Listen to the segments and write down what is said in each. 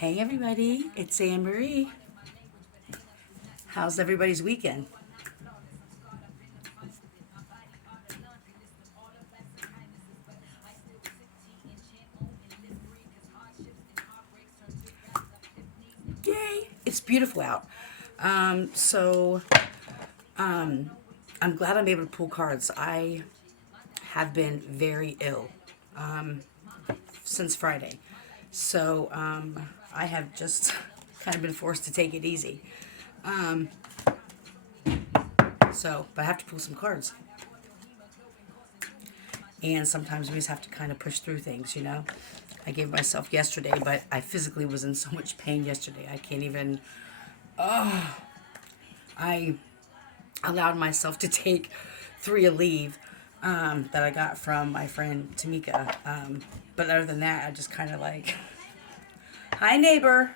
Hey everybody, it's Anne Marie. How's everybody's weekend? Yay! It's beautiful out. So I'm glad I'm able to pull cards. I have been very ill since Friday. So I have just kind of been forced to take it easy. But I have to pull some cards. And sometimes we just have to kind of push through things. I gave myself yesterday, but I physically was in so much pain yesterday. I can't even. I allowed myself to take 3 a leave that I got from my friend Tamika. But other than that, I just kind of like, hi neighbor.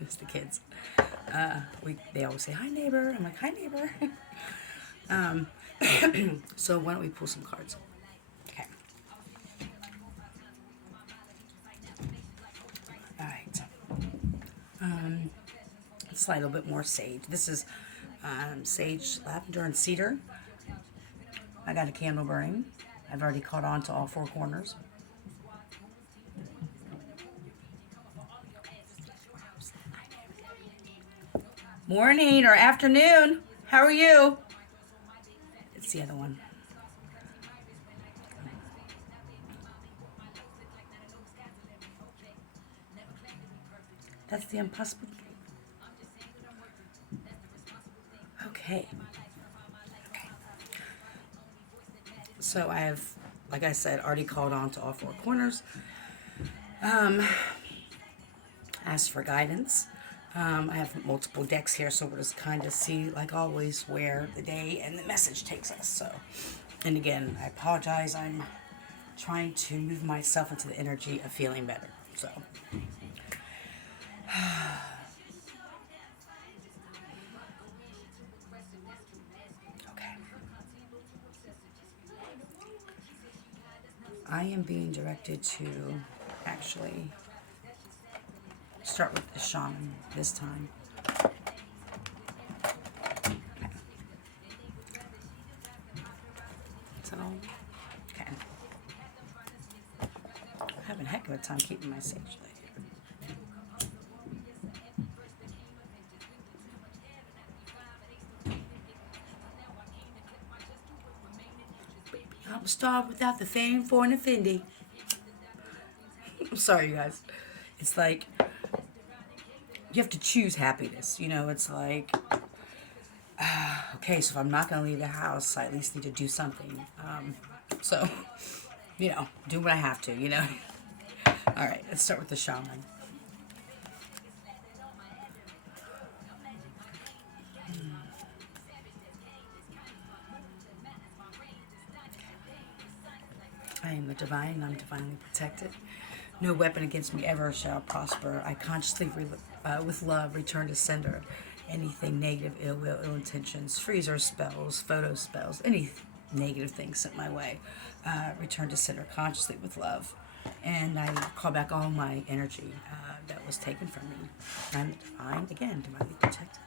It's the kids. They always say hi neighbor. I'm like hi neighbor. So why don't we pull some cards? Okay. All right. Let's slide a little bit more sage. This is sage, lavender, and cedar. I got a candle burning. I've already caught on to all 4 corners. Morning or afternoon. How are you? It's the other one. That's the impossible. Okay. Okay. So I have, like I said, already called on to all 4 corners. Asked for guidance. I have multiple decks here, so we'll just kind of see, like always, where the day and the message takes us. So, and again, I apologize. I'm trying to move myself into the energy of feeling better. So, okay. I am being directed to actually start with the shaman this time. Is that all? Okay. I'm having a heck of a time keeping my sage light here. I'm starved without the fame for an Fendi. I'm sorry, you guys. It's like you have to choose happiness. It's like, okay, so if I'm not going to leave the house, I at least need to do something. So, do what I have to. All right, let's start with the shaman. I am a divine and I'm divinely protected. No weapon against me ever shall prosper. I consciously, with love, return to sender anything negative, ill will, ill intentions, freezer spells, photo spells, any negative things sent my way. Return to sender consciously with love. And I call back all my energy that was taken from me. I'm divine, again, divinely protected.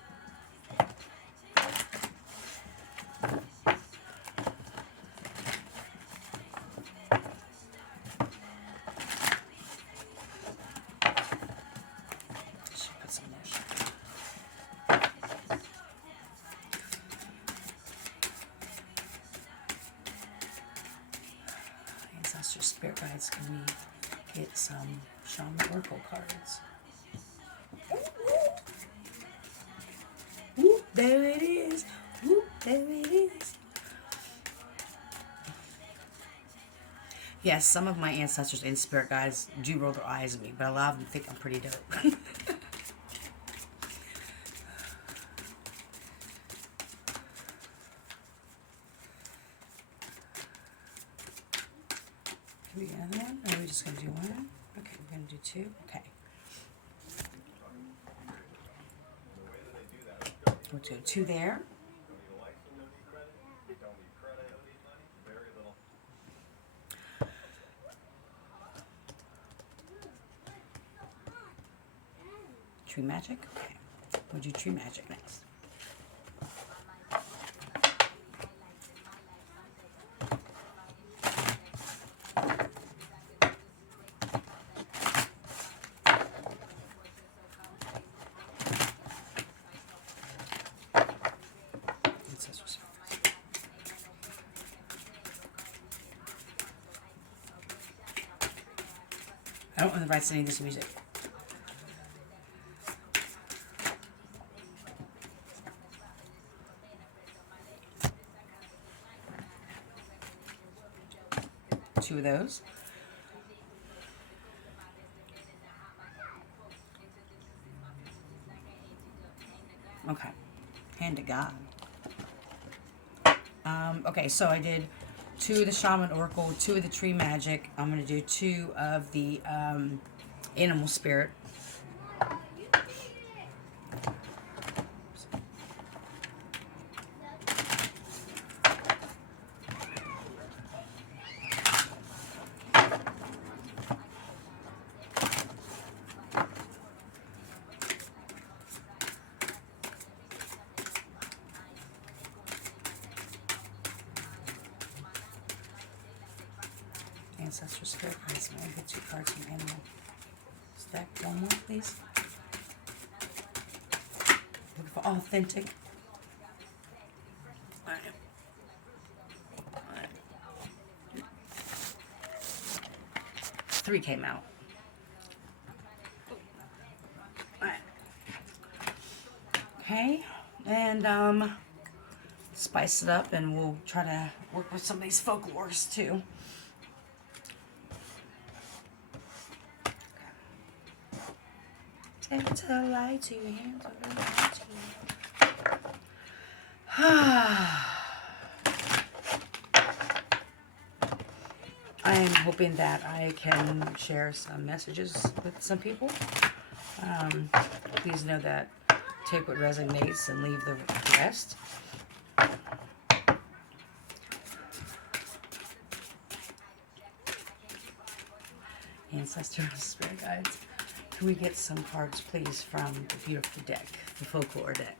Should put some more sugar. Ancestor spirit guides, can we get some shaman oracle cards? Whoop, there it is. Whoop, there it is. Yes, some of my ancestors and spirit guides do roll their eyes at me, but a lot of them think I'm pretty dope. Here we go, another one? Or are we just going to do one? Okay, we're going to do 2. Okay. We'll do 2 there. Tree Magic? Okay. We'll do Tree Magic next. I don't know the rights to any of this music. Two of those. Okay. Hand to God. Okay, so I did 2 of the Shaman Oracle, 2 of the Tree Magic. I'm going to do 2 of the Animal Spirit. Ancestor Spirit Guides. May I get 2 cards from Animal Stack? One more, please. Looking for authentic. Alright. 3 came out. Alright. Okay. And spice it up, and we'll try to work with some of these folklores too. It's a lie to your hands. I am hoping that I can share some messages with some people. Please know that take what resonates and leave the rest. Ancestor Spirit Guides. Can we get some cards, please, from the beautiful deck, the folklore deck?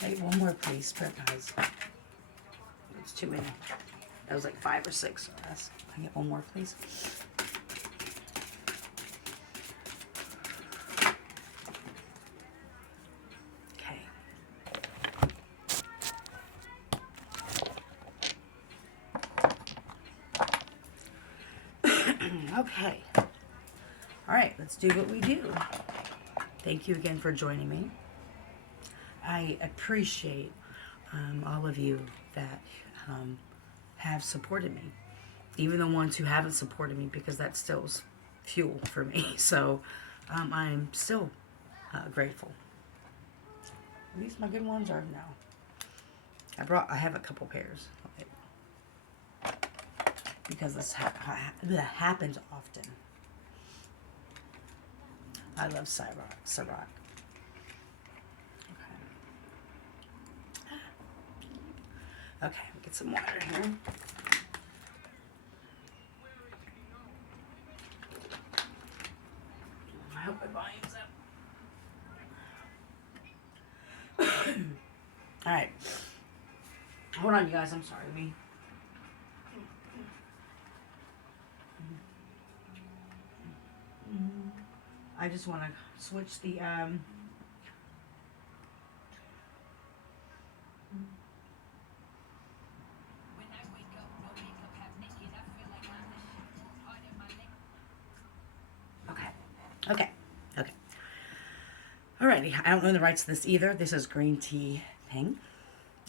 Hey, one more, please, Spirit Guides. It's too many. That was like 5 or 6. Yes. Can I get one more, please? Okay. Okay. All right, let's do what we do. Thank you again for joining me. I appreciate all of you that have supported me, even the ones who haven't supported me, because that still's fuel for me. So I'm still grateful. At least my good ones are now. I have a couple pairs because this happens often. I love Sirach. Okay, get some water here. I hope my volume's up. Alright. Hold on, you guys. I'm sorry. I just want to switch the Okay. Alrighty, I don't know the rights to this either. This is green tea thing.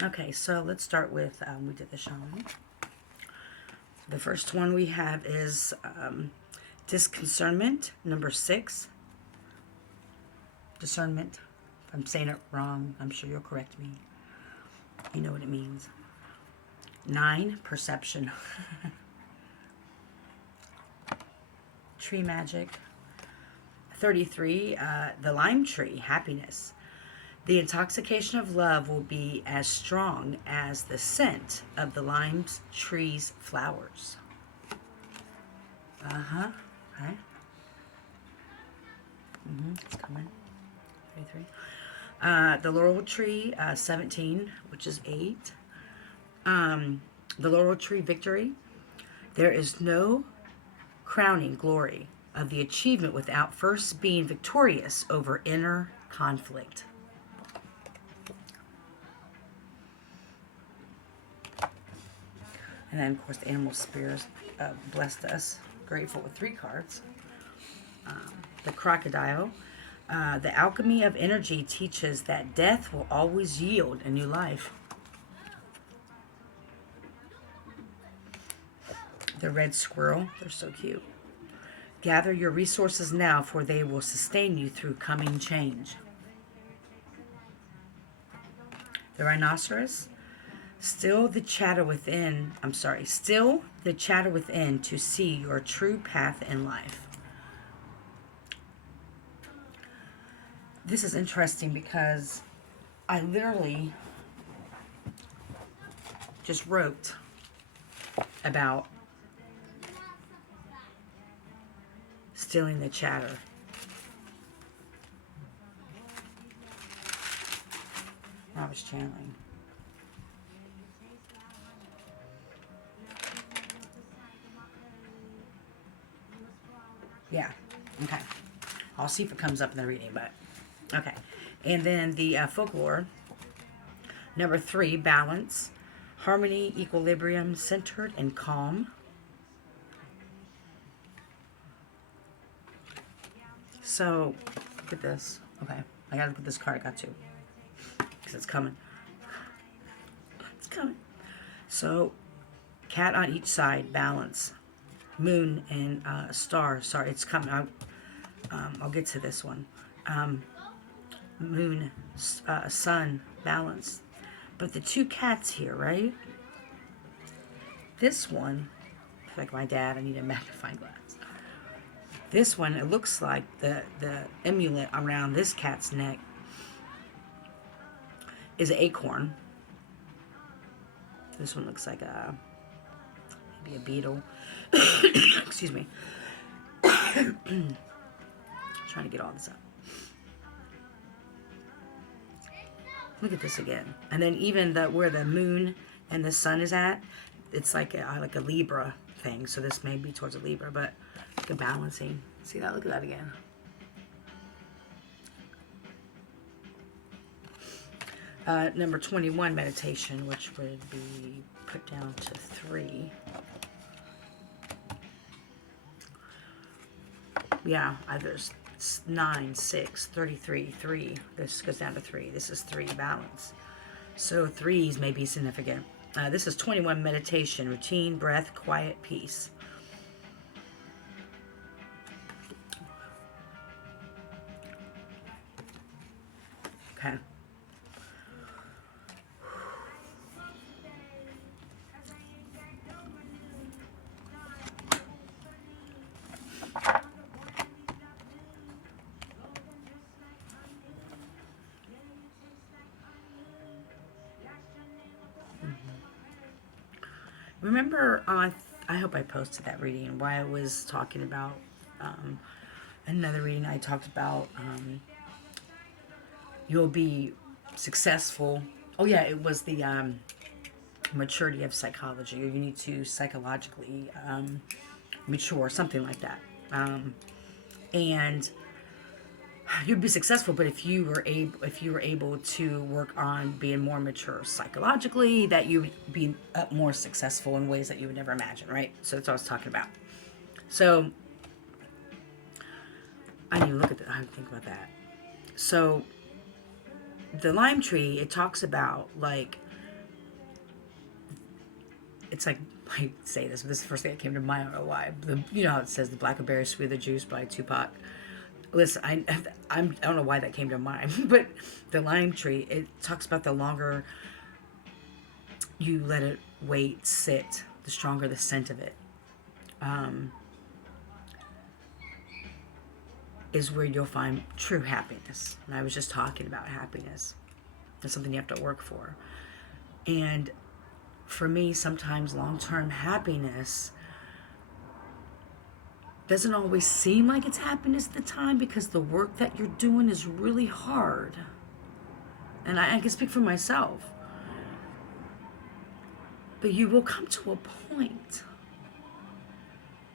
Okay, so let's start with, we did the shaman. The first one we have is discernment, number 6. Discernment. If I'm saying it wrong, I'm sure you'll correct me. You know what it means. 9, perception. tree magic. 33, the lime tree, happiness. The intoxication of love will be as strong as the scent of the lime tree's flowers. Okay. It's coming. 33. The laurel tree, 17, which is 8. The laurel tree, victory. There is no crowning glory of the achievement without first being victorious over inner conflict. And then, of course, the animal spirits blessed us. Grateful with 3 cards. The crocodile. The alchemy of energy teaches that death will always yield a new life. The red squirrel. They're so cute. Gather your resources now, for they will sustain you through coming change. The rhinoceros. Still the chatter within to see your true path in life. This is interesting because I literally just wrote about stilling the chatter. I was channeling. Yeah, okay. I'll see if it comes up in the reading, but okay. And then the folklore. Number 3, balance. Harmony, equilibrium, centered, and calm. So, look at this. Okay, I gotta look at this card. I got to. Because it's coming. It's coming. So, cat on each side, balance. Moon and star. Sorry, it's coming. I'll get to this one. Moon, sun, balance. But the 2 cats here, right? This one, like my dad, I need a magnifying glass. This one, it looks like the amulet around this cat's neck is an acorn. This one looks like maybe a beetle. Excuse me. Trying to get all this up. Look at this again. And then even where the moon and the sun is at, it's like a Libra thing. So this may be towards a Libra, but like a balancing. See that? Look at that again. Number 21, meditation, which would be put down to 3. Yeah, there's 9, 6, 33, 3. This goes down to 3. This is 3, balance. So 3s may be significant. This is 21, meditation, routine, breath, quiet, peace. Okay. Remember, I hope I posted that reading where I was talking about another reading. I talked about you'll be successful. Oh yeah, it was the maturity of psychology. You need to psychologically mature, something like that. And you'd be successful, but if you were able to work on being more mature psychologically, that you would be more successful in ways that you would never imagine, right? So that's what I was talking about. So I need to look at that. I didn't think about that. So the lime tree, it talks about like, it's like, I say this, but this is the first thing that came to mind. I don't know why. You know how it says the Blackberry Sweet Juice by Tupac. Listen, I don't know why that came to mind, but the lime tree, it talks about the longer you let it wait, sit, the stronger the scent of it. is where you'll find true happiness. And I was just talking about happiness. It's something you have to work for. And for me, sometimes long-term happiness doesn't always seem like it's happiness at the time because the work that you're doing is really hard. And I can speak for myself. But you will come to a point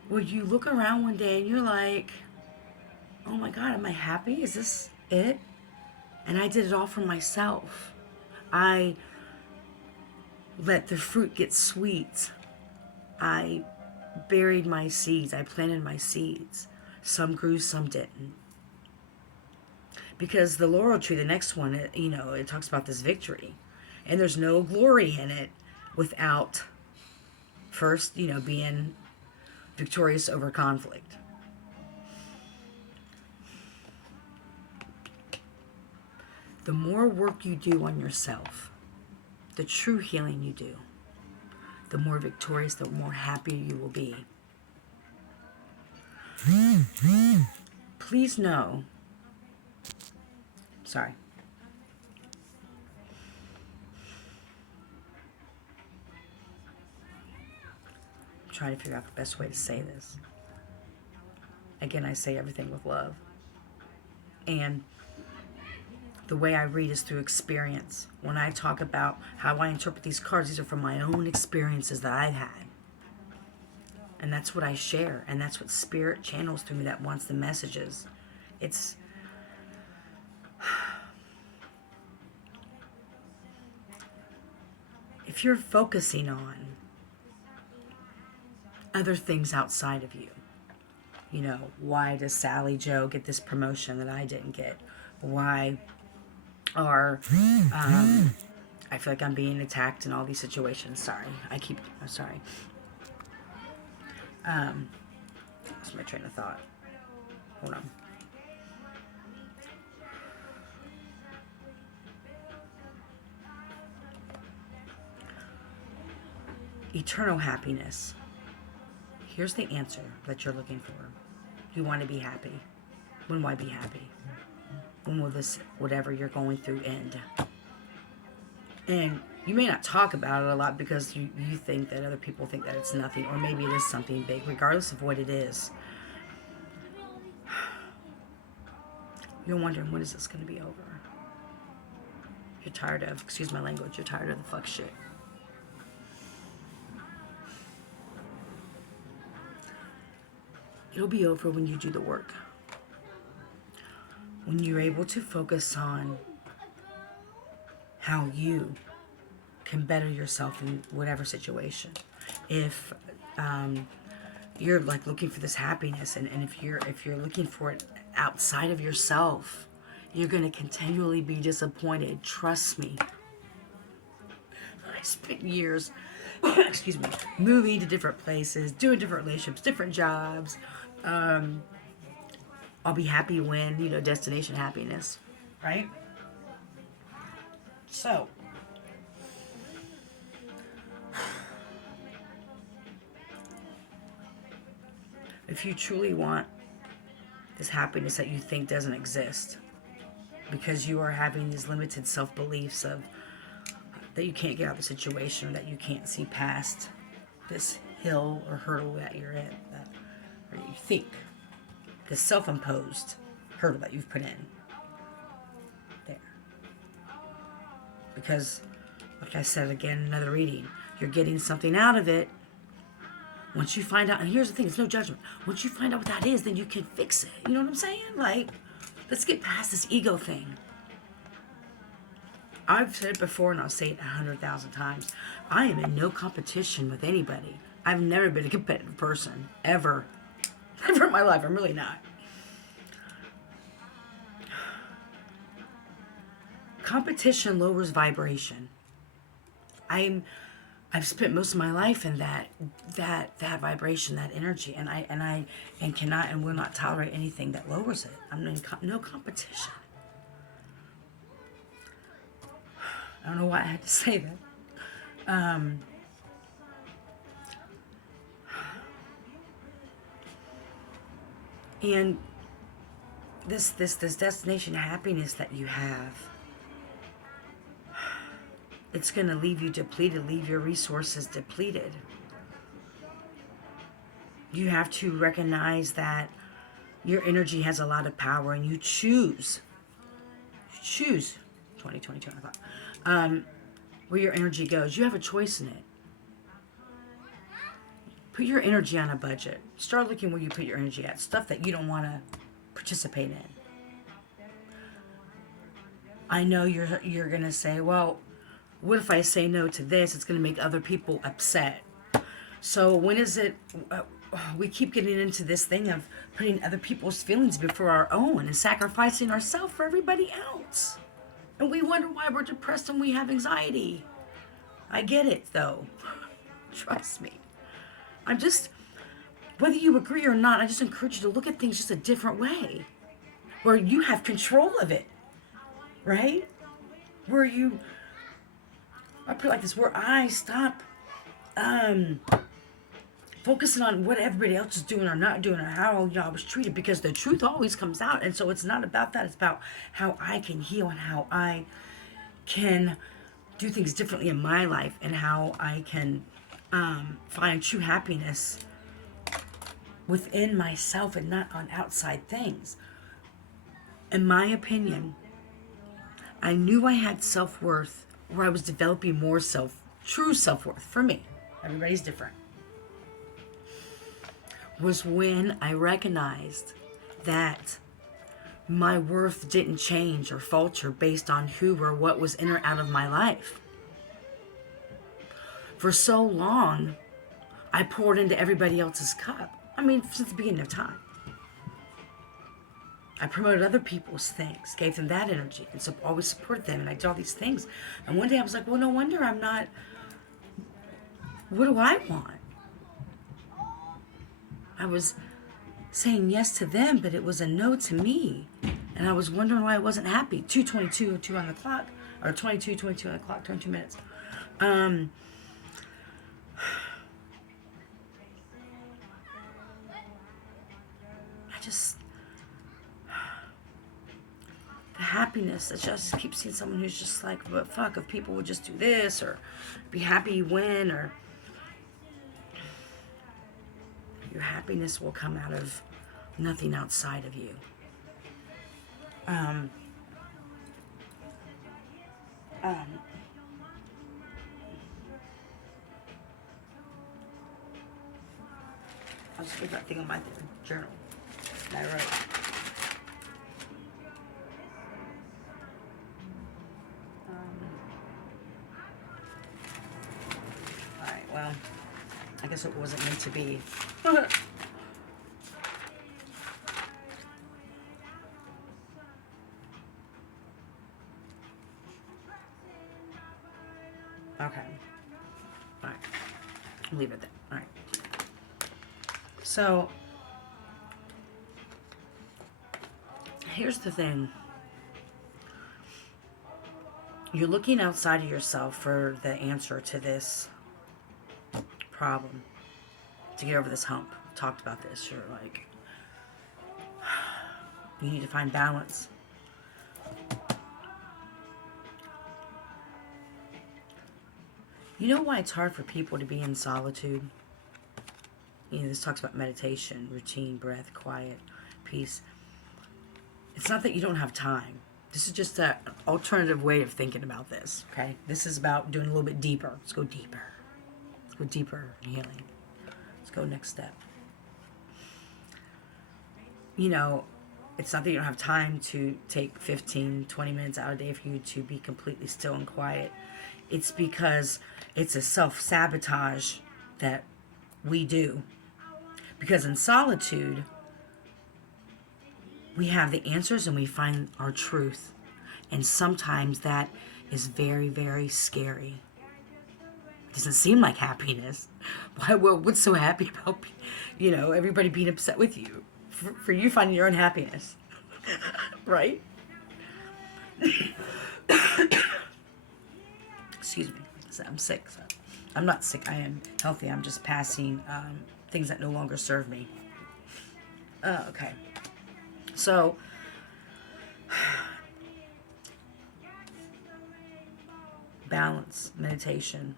where you look around one day and you're like, oh my God, am I happy? Is this it? And I did it all for myself. I let the fruit get sweet. I buried my seeds. I planted my seeds. Some grew, some didn't. Because the laurel tree, the next one, it talks about this victory. And there's no glory in it without first, being victorious over conflict. The more work you do on yourself, the true healing you do, the more victorious, the more happier you will be. Please know, sorry. I'm trying to figure out the best way to say this. Again, I say everything with love. And the way I read is through experience. When I talk about how I interpret these cards, these are from my own experiences that I've had. And that's what I share. And that's what Spirit channels through me that wants the messages. It's... if you're focusing on other things outside of you, why does Sally Joe get this promotion that I didn't get? Why are I feel like I'm being attacked in all these situations? I'm sorry. Lost my train of thought. Hold on. Eternal happiness. Here's the answer that you're looking for. You want to be happy. When will I be happy? When will this, whatever you're going through, end? And you may not talk about it a lot because you think that other people think that it's nothing, or maybe it is something big, regardless of what it is. You're wondering, when is this going to be over? You're tired of, excuse my language, you're tired of the fuck shit. It'll be over when you do the work. When you're able to focus on how you can better yourself in whatever situation. If you're like looking for this happiness, and if you're looking for it outside of yourself, you're going to continually be disappointed. Trust me. I spent years, excuse me, moving to different places, doing different relationships, different jobs. I'll be happy when, destination happiness, right? So, if you truly want this happiness that you think doesn't exist, because you are having these limited self-beliefs of that you can't get out of the situation, or that you can't see past this hill or hurdle that you're in, or you think, this self-imposed hurdle that you've put in there. Because, like I said again in another reading, you're getting something out of it. Once you find out, and here's the thing, it's no judgment. Once you find out what that is, then you can fix it. You know what I'm saying? Like, let's get past this ego thing. I've said it before, and I'll say it 100,000 times. I am in no competition with anybody. I've never been a competitive person, ever. Never in my life. I'm really not. Competition lowers vibration. I've spent most of my life in that vibration, that energy, and I cannot and will not tolerate anything that lowers it. I'm in no competition. I don't know why I had to say that. And this destination happiness that you have, it's going to leave you depleted, leave your resources depleted. You have to recognize that your energy has a lot of power, and you choose 2022 where your energy goes. You have a choice in it. Put your energy on a budget. Start looking where you put your energy at. Stuff that you don't want to participate in. I know you're going to say, well, what if I say no to this? It's going to make other people upset. So when is it... we keep getting into this thing of putting other people's feelings before our own and sacrificing ourselves for everybody else. And we wonder why we're depressed and we have anxiety. I get it, though. Trust me. Whether you agree or not, I just encourage you to look at things just a different way. Where you have control of it. Right? I put it like this, where I stop focusing on what everybody else is doing or not doing or how I was treated, because the truth always comes out. And so it's not about that. It's about how I can heal and how I can do things differently in my life, and how I can find true happiness within myself and not on outside things. In my opinion, I knew I had self-worth, where I was developing more true self-worth for me. Everybody's different. Was when I recognized that my worth didn't change or falter based on who or what was in or out of my life. For so long, I poured into everybody else's cup. I mean, since the beginning of time. I promoted other people's things, gave them that energy, and so always supported them, and I did all these things. And one day I was like, well, no wonder I'm not... What do I want? I was saying yes to them, but it was a no to me. And I was wondering why I wasn't happy. 2:22 on the clock, or 22:22 on the clock, 22 minutes. The happiness, I just keep seeing someone who's just like, but fuck, if people would just do this, or be happy you win, or... Your happiness will come out of nothing outside of you. I'll just leave that thing on my journal that I wrote. Alright, well, I guess it wasn't meant to be. Okay. Alright. Leave it there. Alright. So, here's the thing. You're looking outside of yourself for the answer to this problem. To get over this hump. We talked about this. You're like, you need to find balance. You know why it's hard for people to be in solitude? You know, this talks about meditation, routine, breath, quiet, peace. It's not that you don't have time. This is just an alternative way of thinking about this, okay? This is about doing a little bit deeper. Let's go deeper. Let's go deeper in healing. Let's go next step. You know, it's not that you don't have time to take 15, 20 minutes out of a day for you to be completely still and quiet. It's because it's a self-sabotage that we do. Because in solitude, we have the answers and we find our truth. And sometimes that is very, very scary. It doesn't seem like happiness. What's so happy about, everybody being upset with you? For you finding your own happiness. Right? Excuse me. I'm sick. So I'm not sick. I am healthy. I'm just passing things that no longer serve me. Okay. So, Balance, meditation.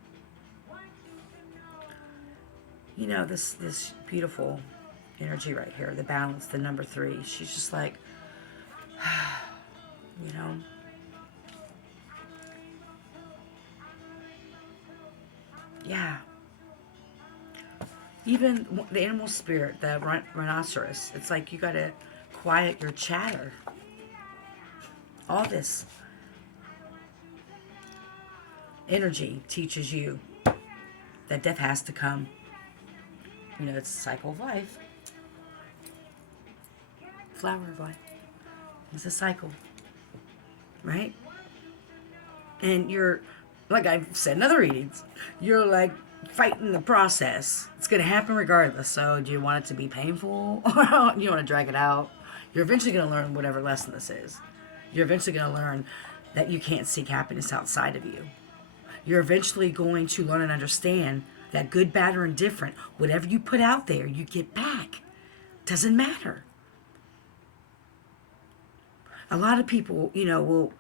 You know, this beautiful energy right here, the balance, the number 3. She's just like, you know, yeah. Even the animal spirit, the rhinoceros, it's like you gotta quiet your chatter. All this energy teaches you that death has to come. You know, it's a cycle of life. Flower of life. It's a cycle. Right? And you're, like I've said in other readings, you're like fighting the process. It's going to happen regardless. So do you want it to be painful? Or you want to drag it out? You're eventually going to learn whatever lesson this is. You're eventually going to learn that you can't seek happiness outside of you. You're eventually going to learn and understand that good, bad, or indifferent, whatever you put out there, you get back. Doesn't matter. A lot of people, you know, will,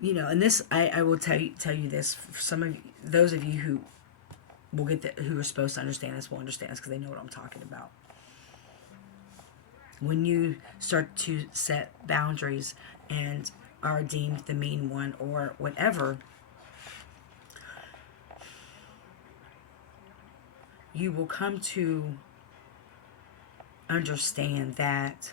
you know, and this, I will tell you this, for some of you, those of you who will who are supposed to understand this will understand this because they know what I'm talking about. When you start to set boundaries and are deemed the mean one or whatever, you will come to understand that